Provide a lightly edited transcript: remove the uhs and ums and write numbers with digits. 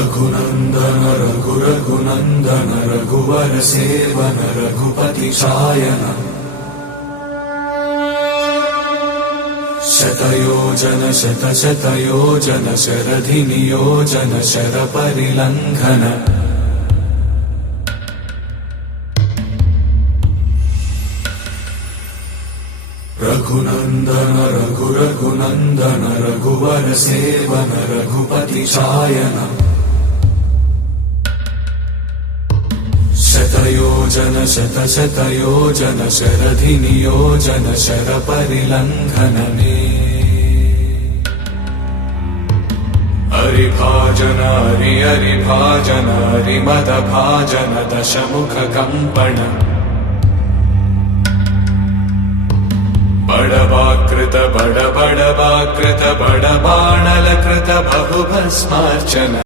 Raghunandan रघुरघुनन्दन रघुवर seven Raghupati Shayan शतयोजन शतशतयोजन शरधिनियोजन शरपरिलङ्घन Raghunandan रघुरघुनन्दन रघुवर seven Raghupati Shayan शतयोजन शतशतयोजन शरधिनियोजन शरपरिलङ्घन मे हरिभाजन हरिभाजन हरिमदभाजन दशमुख कम्पण बड़वाकृत बड़वाकृत बड़बाणलकृत बहुभस्मार्चन